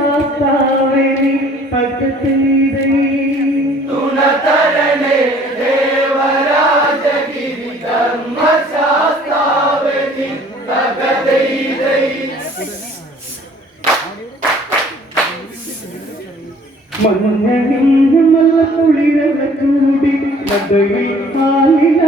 ധർമ്മശാസ്താവിനി പകതീരൈ തുണതരണേ ദേവരാജഗിരി ധർമ്മശാസ്താവിനി പകതീരൈ മഞ്ഞണിഞ്ഞ മലക്കുളിരല ചൂടി നദയിൽ പാലിനമർത്തനാടി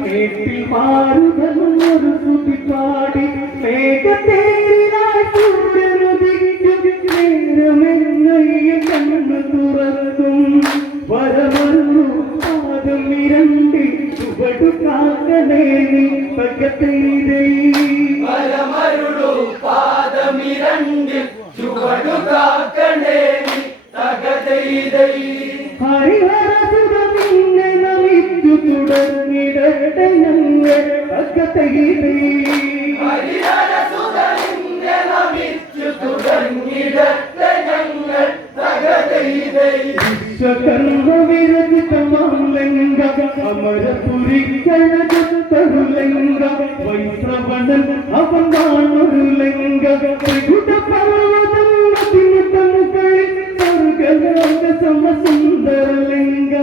മേട്ടിൽ മാറുതലൊരു ശ്രുതി പാടി മേഘത്തേരിലായി സൂര്യനുദിക്കും നേരമെന്നയ്യ കണ്ണു തുറക്കും വരവന്നു പാദം ഇരണ്ടി ചുവടു കാക്കണേ നീ പകതീരൈ വരമരുളു പാദമിരണ്ടി ചുവടു കാക്കണേ നീ തകതൈതൈ ഹരിഹരസുരമിന്നെ നമിച്ചു തുടർന്നിടട്ടെ ഞങ്ങൾ പകതൈതൈ ഹരിഹരസുരമിന്നെ നമിച്ചു തുടർന്നിടട്ടെ ഞങ്ങൾ തകതൈതൈ വിശ്വകർമ്മ വിരചിതമാലങ്ക അമരപുരിക്കഴകത്തരുലങ്ക വൈശ്രവണൻ അവൻ കാണൊരു ലങ്ക ത്രികുട പർവ്വതം അതിമുഖമുകളിൽ സ്വർഗലോക സമസുന്ദരലിംഗ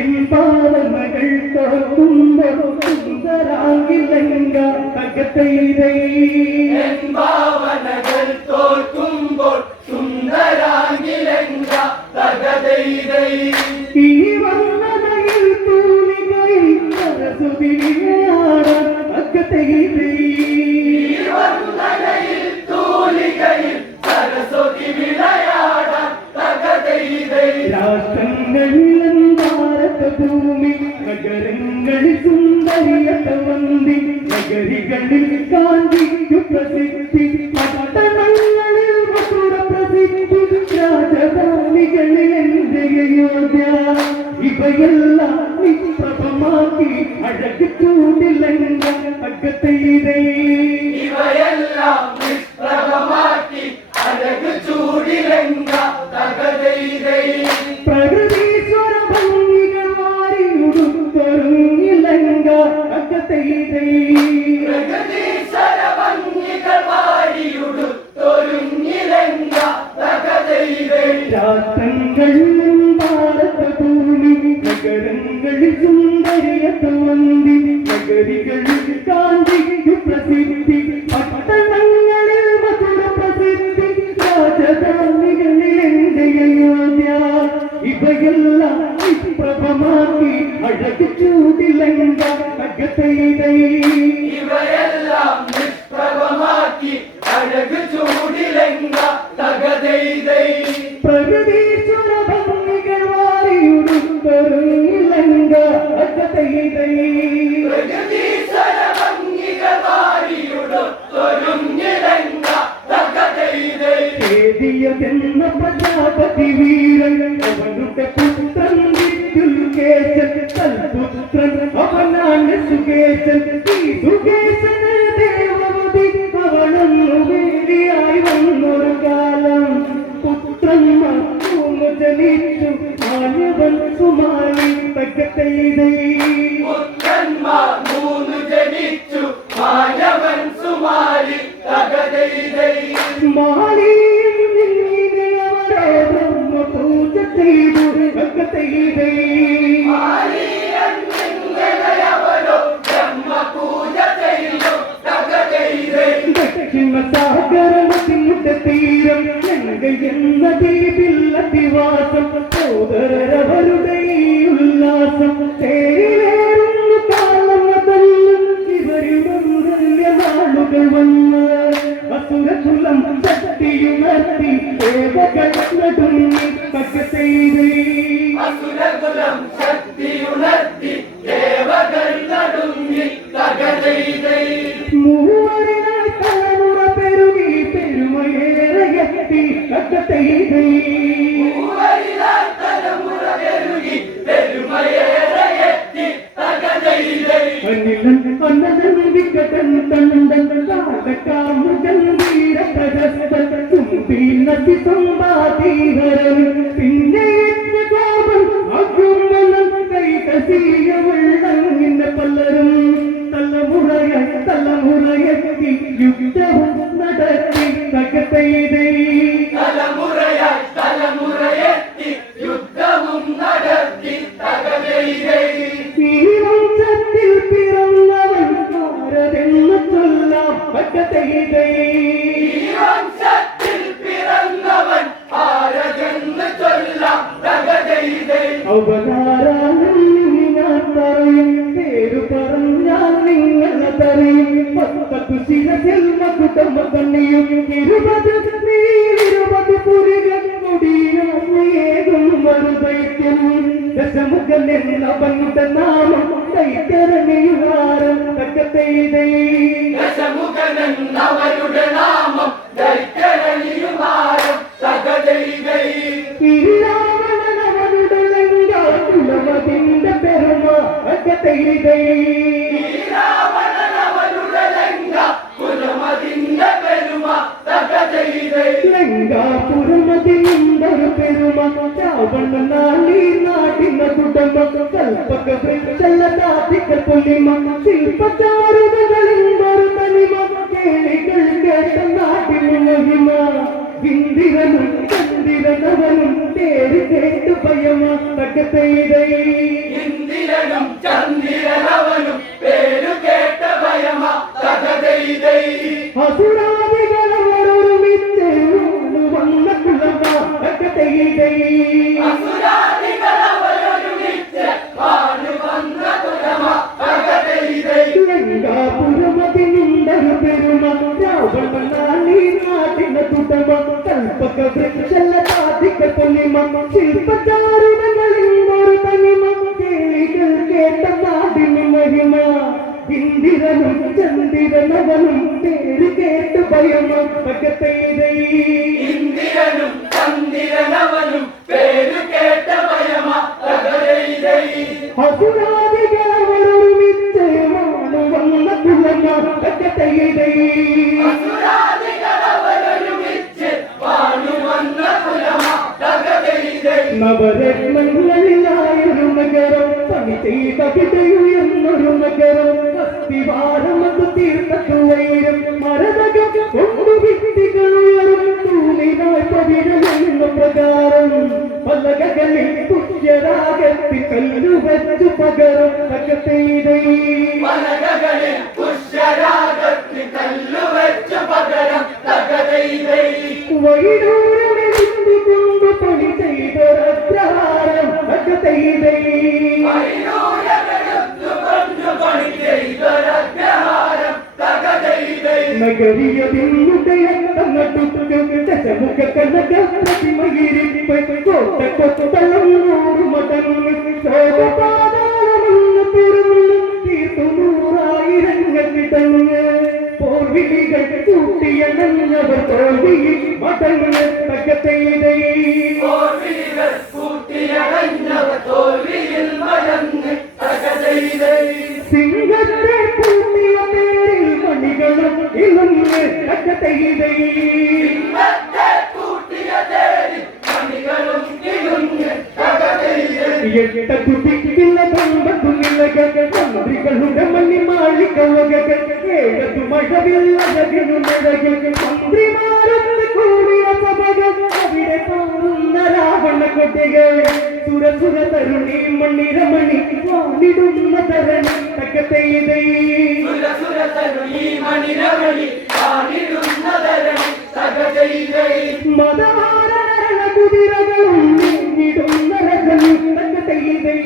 എൻ പാലമകൾ തോർക്കുമ്പോൾ സുന്ദരാംഗിലങ്ക പകതൈതൈ എൻ ഭാവനകൾ തോൽക്കുമ്പോൾ സുന്ദരാംഗിലങ്ക തകതൈതൈ ഈ വർണ്ണനയിൽ തൂലികയിൽ സരസ്വതി വിളയാടാൻ പകതൈതൈ വർണ്ണനയിൽ തൂലികയിൽ സരസ്വതി വിളയാടാൻ തകതൈതൈ രാഷ്ട്രങ്ങളിലും ഭാരതഭൂമി നഗരങ്ങളിൽ സുന്ദരിയത വന്തി നഗരികളിൽ കാഞ്ചിക്കു പ്രസിദ്ധി പട്ടണങ്ങളിൽ മധുര പ്രസിദ്ധി രാജധാനികളിൽ എന്റെ അയോധ്യ ഇവയെല്ലാം നിഷ്പ്രഭമാക്കി അഴക് ചൂടിലങ്ക പകതൈതൈ ഇവയെല്ലാം നിഷ്പ്രഭമാക്കി അഴക് ചൂടിലങ്ക തകതൈതൈ പ്രകൃതീശ്വര ഭംഗികൾ വാരിയുടുത്തൊരുങ്ങിലങ്ക പകതൈതൈ പ്രകൃതീശ്വര ഭംഗികൾ വാരിയുടുത്തൊരുങ്ങിലങ്ക തകതൈതൈ രാഷ്ട്രങ്ങളിലും ഭാരതഭൂമി നഗരങ്ങളിൽ സുന്ദരിയത വന്തി നഗരികളിൽ കാഞ്ചിക്കു പ്രസിദ്ധി പട്ടണങ്ങളിൽ മധുര പ്രസിദ്ധി രാജധാനികളിൽ എന്റെ അയോധ്യ ഇവയെല്ലാം നിഷ്പ്രഭമാക്കി അഴക് ചൂടിലങ്ക പകതൈതൈ ഇവയെല്ലാം നിഷ്പ്രഭമാക്കി അഴക് ചൂടിലങ്ക തകതൈതൈ പ്രകൃതീശ്വര ഭംഗികൾ വാരിയുടുത്തൊരുങ്ങിലങ്ക പകതൈതൈ പ്രകൃതീശ്വര ഭംഗികൾ വാരിയുടുത്തൊരുങ്ങിലങ്ക തകതൈതൈ എന്ന പ്രജാപതി വീരൻ അവനുടെ പുത്രൻ വിദ്യുൽകേശൻ തൽപുത്രൻ അവനാണ് സുകേശൻ ഈ സുകേശന് ദേവവതി അവളൊന്നു വേദിയായി വന്നൊരു കാലം പുത്രന്മാർ മൂന്ന് ജനിച്ചു മാനവൻ സുമാലി പകതൈതൈ പുത്രന്മാർ മൂന്ന് ജനിച്ചു മാനവൻ സുമാലി തകതൈതൈ മാലിയും നിന്നിനെ അവരെ ബ്രഹ്മപൂജ ചെയ്തു പകതൈതൈ മാലിയൻ നിങ്ങളവരോ ബ്രഹ്മപൂജ ചെയ്തു തകതൈതൈ ദക്ഷിണ സാഗരത്തിന്റെ തീരം ഗംഗ എന്ന ദ്വീപിൽ അധിവാസം സോദരരവരുടെ ഈ ഉല്ലാസം തേരിലേറുന്നു കാലം അതല്ലും ഇവരുടെ നാളുകൾ വന്ന് അസുരകുലം ശക്തിയുണർത്തി ദേവകൾ നടുങ്ങി പകതൈതൈ അസുരകുലം ശക്തിയുണർത്തി ദേവകൾ നടുങ്ങി തകതൈതൈ മൂവരിനാൽ തലമുറ പെരുകി പെരുമയേറെത്തി പകതൈതൈ മൂവരിനാൽ തലമുറ പെരുകി പെരുമയേറെത്തി തകതൈതൈ അനിലൻ അന്നദൻ വികടൻ തണ്ടൻ കാലകാമുകൻ വീരപ്രശസ്തൻ തുമ്പി നദി സമ്പാദീഹരൻ പിന്നെ കോപം അകുമ്മനം കൈകസീയ വെള്ളങ്ങിന്റെ പലരും തലമുറയെത്തി യുദ്ധവും തകതൈതൈ ഈ വംശത്തിൽ പിറന്നവൻ ആരകെന്ന് ചൊല്ലാം തകതൈതൈ അവനാരാണെന്ന് ഞാൻ പറയും പേരു പറഞ്ഞാൽ നിങ്ങളതറിയും പത്തു ശിരസിൽ മകുടമ കണ്ണിയും 20 പുരികൾ മുടിയേകും മറുതൈക്കും ദശമുഖനെന്നവനുടെ നാമം ദൈത്യരണിയുവാരം തകതൈതൈ ദശമുഖനെന്നവരുടെ നാമം ദൈത്യരണിയുവാരം തകതൈതൈ രാവണനവരുടെ ലങ്ക കുലമതിന്റെ പെരുമ തകതൈതൈ രാവണനവരുടെ ലങ്ക കുലമതിന്റെ പെരുമ തകതൈതൈ ലങ്കാപുരമതിനുണ്ടൊരു പെരുമ രാവണനാളീ നാടിന കുടമ കൽപ്പക വൃക്ഷലതാധിക പൊലിമ ശില്പചാരുതകളിന്തൊരു തനിമ കേളികൾ കേട്ട നാടിനു മഹിമ ഇന്ദിരനും ചന്ദ്രനവനും പേര് കേട്ടു ഭയമ തകതൈതൈ ഇന്ദിരനും ചന്ദ്രനവനും പേരു കേട്ട ഭയമ തകതൈതൈ അസുരാദികളവരൊരുമിച്ച് വന്ന കുലമ തകതൈതൈ അസുരാദികളവരൊരുമിച്ച് വാണു വന്ന കുലമ തകതൈതൈ ലങ്കാപുരമതിനുണ്ടൊരു പെരുമ രാവണനാളീ നാടിന കുടമ കൽപ്പക വൃക്ഷലതാധിക പൊലിമ ശില്പചാരുതകളിന്തൊരു തനിമ കേളികൾ കേട്ട നാടിനു മഹിമ ഇന്ദിരനും ചന്ദ്രനവനും പേര് കേട്ടു ഭയമ തകതൈതൈ ഇന്ദിരനും ചന്ദ്രനവനും പേരു കേട്ട ഭയമ തകതൈതൈ അസുരാദികളവരൊരുമിച്ച് വാണു വന്ന കുലമ തകതൈതൈ അസുരാദികളവരൊരുമിച്ച് വാണു വന്ന കുലമ തകതൈതൈ നവരത്നങ്ങളിലായൊരു നഗരം പണി ചെയ്ത വിടയുയെന്നൊരു നഗരം അസ്ഥിവാരമത് തീർത്തതു വൈരം മരതകം കൊണ്ടു ഭിത്തികളുയരും തൂണിനായി പവിഴമെന്ന പ്രകാരം പലകകളിൽ പുഷ്യരാഗത്തിൽ കല്ലുവച്ചു പകരം തകതൈതൈ പലകകളിൽ പുഷ്യരാഗത്തിൽ കല്ലുവെച്ചു പകരം തകതൈതൈ വൈഡൂരമെടുത്തുകൊണ്ട് പണി ചെയ്തൊരഗ്രഹാരം തകതൈതൈ വൈഡൂര്യമെടുത്തുകൊണ്ടു പണി ചെയ്തൊരഗ്രഹാരം തകതൈതൈ നഗരിയതിന്നുടയത്തങ്ങട്ടുറ്റു ദശമുഖ കനക പ്രതിമയിരിപ്പ് കോട്ട കൊത്തളം നൂറുമടങ്ങ് ശോഭപാതാളമെന്ന് തുറന്ന് തീർത്തു 100,000 കിടങ്ങ് പോർവിളികൾ കൂട്ടിയണഞ്ഞവർ തോൽവിയിൽ മടങ്ങ് തകതൈതൈ തോൽവികൾ കൂട്ടിയടഞ്ഞവർ തോൽവിയിൽ മടങ്ങ് തകതൈതൈ സിംഹത്തെ പൂട്ടിയ പേരിൽ മണികളും ഇളങ്ങ് തകതൈതൈ സിംഹത്തെ കൂട്ടിയ തേരിൽ മണികളും കിളുങ്ങ് തകതൈതൈ എട്ടതുടിക്കില്ല പമ്പത്തു നിലകൾ മന്ത്രികളുടെ മണിമാളികവകൾ ഏഴതു മഴവില്ലകനു നിഴകൾ മന്ത്രിമാരത്ത് കൂടിയ സഭകൾ അവിടെ പാടുന്ന രാവണ കൊടികൾ സുരസുര തരുണി മണിരമണി വാണിടുന്ന തരണി തകതൈതൈ സുരസുരതരുണി മണിരമണി വാണിടുന്ന ധരണി തകതൈതൈ മതവാരണ കുതിരകളും നീങ്ങിടുന്ന രഥനി തകതൈതൈ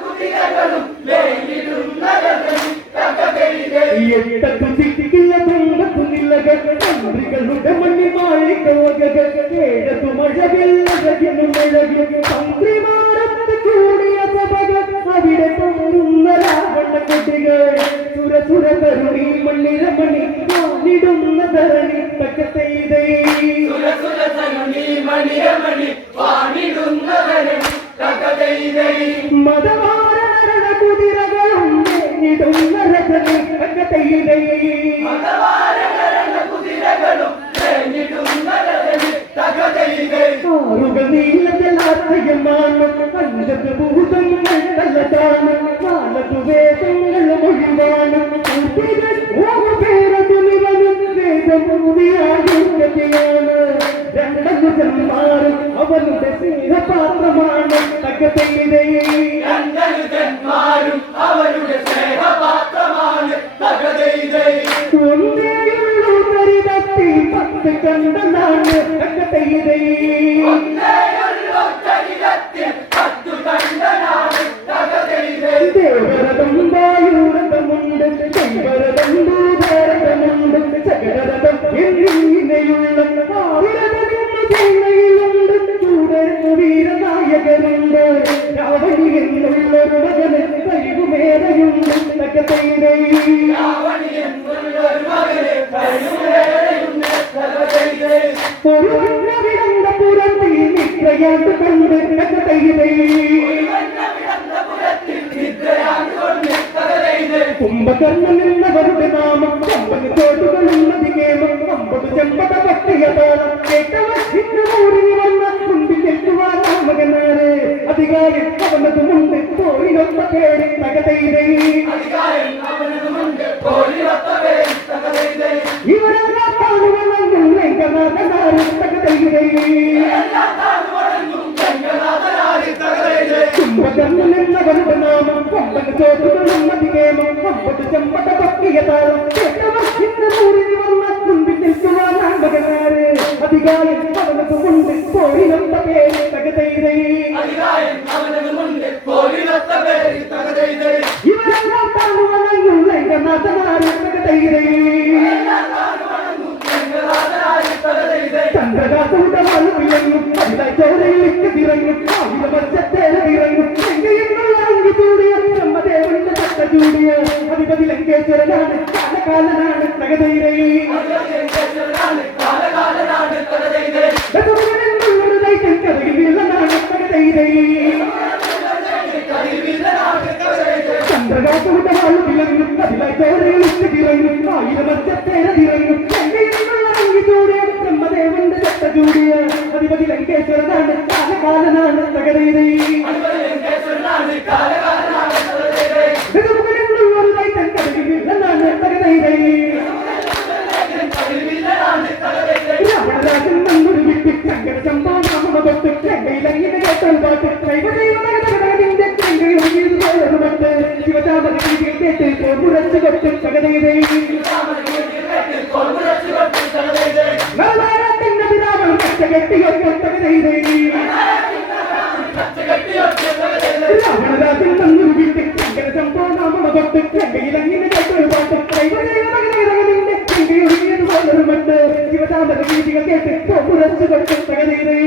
കുതിരകളും വേലിടുന്ന ധരണി തകതൈതൈ എട്ടത്തു ദിക്കില്ല പമ്പത്തു നിലകൾ മന്ത്രികളുടെ മണിമാളികവകൾ ഏഴതു മഴവില്ലകനു നിഴകൾ മന്ത്രിമാരത്ത് കൂടിയ സഭകൾ അവിടെ പാടുന്ന രാവണ കൊടികൾ സുരസുര തരുണി മണിരമണി വാണിടുന്ന ധരണി തകതൈതൈ സുരസുരതരുണി മണിരമണി വാണിടുന്ന ധരണി തകതൈതൈ മതവാരണ കുതിരകളും നീങ്ങിടുന്ന രഥനി തകതൈതൈ മതവാരകരണ കുതിരകളും വേലിടുന്ന ധരണി തകതൈതൈ ആറുകൾ നീല ജലാശയമാണ് അഞ്ചത് ഭൂതങ്ങൾ തല്ലതാണ് നാലതു വേദങ്ങൾ മൊഴിവാണ് പേരതു നിറഞ്ഞ വേദമൂതിയാണ് രണ്ടനുജന്മാരും അവരുടെ സ്നേഹപാത്രമാണ് തകതൈതൈ രണ്ടനുജന്മാരും അവരുടെ സ്നേഹപാത്രമാണ് തകതൈതൈ ഒരു വണ്ണവിടന്ന പുറത്തിൽ നിദ്രയാണ്ട് കൊണ്ട് തകതൈതൈ കുംഭകർണൻ എന്നവരുടെ നാമം കമ്പന് തോട്ടുകളും നദികേമം അമ്പത് ചെമ്പട പട്ടിയതാളം കേട്ടവർ ചിന്നൂരിന് വന്ന മുൻപിൽ നിൽക്കുവാൻ മകനാറ് അധികാരം അവനതുമുണ്ട് പോരിനൊത്ത പേര് തകതൈതൈ ഇവരെല്ലാം താണുവന്നു ലംഘനാഥനാറ് തകതൈതൈ കുംഭകർണൻ എന്നവരുടെ നാമം കമ്പന് തോട്ടുകളും നദികേമം അമ്പത് ചെമ്പട പട്ടിയതാളം കേട്ടവർ ചിന്നൂരിന് വന്ന മുൻപിൽ നിൽക്കുവാൻ മകനാറ് അധികാരം അവനതുമുണ്ട് പോരിനൊത്ത പേര് തകതൈതൈ ഇവരെല്ലാം താണുവന്നു ലംഘനാഥനാറ് തകതൈതൈ ചന്ദ്രകാസയുടെ വാഴുവിലങ്ങും അതിലായി ചോരയിലേക്ക് തിറങ്ങും ആവില മത്സ്യത്തേരങ്ങിറങ്ങും എങ്കയെന്നുള്ള അങ്കി ചൂടിയ ബ്രഹ്മദേവന്റെ ചട്ട ചൂടിയ അധിപതി ലങ്കേശ്വരനാണ് കാലകാലനാണ് തകതൈതൈ ദശമുഖനെന്നുള്ളൊരു ദൈത്യം കഥയിൽ വീഴനാണ് തകതൈതൈ ചന്ദ്രകാസയുടെ വാഴുവിലങ്ങും അതിലായി ചോരയിലേക്ക് തിറങ്ങും ആയിരം മത്സ്യത്തേരങ്ങിറങ്ങും എങ്കയെന്നുള്ള അങ്കി ചൂടിയ ബ്രഹ്മദേവന്റെ ചട്ട ചൂടിയ അധിപതി ലങ്കേശ്വരനാണ് കാലകാലനാണ് തകതൈതൈ ദശമുഖനെന്നുള്ളൊരു ദൈത്യം കഥയിൽ വീഴനാണ് തകതൈതൈ രാവണരാജൻ നന്നൊരു വിട്ട് ചങ്കര ചമ്പാമൊട്ട് ചെങ്കയിലങ്ങിനെ കേട്ടാൽ പാട്ട് ദൈവദൈവനകതകതിന്റെ ചെങ്കയിലങ്ങിട്ട് ശിവചാമര രീതിയിൽ കേട്ട് മുറച്ചു കൊട്ടും തകതൈതൈ നാരായണത്തിന്റെ പിതാവ് കെട്ടിയൊക്കെ തകതൈതൈ രാവണരാജൻ നന്നൊരു വിട്ട് ചങ്കര ചമ്പാമൊട്ട് ചെങ്കയിലങ്ങിനെ കേട്ടാൽ പാട്ട് ദൈവദൈവനകതകതിന്റെ ചെങ്കയിലങ്ങിയത് ശിവചാമര രീതികൾ കേട്ട് മുറച്ചു കൊട്ടും തകതൈതൈ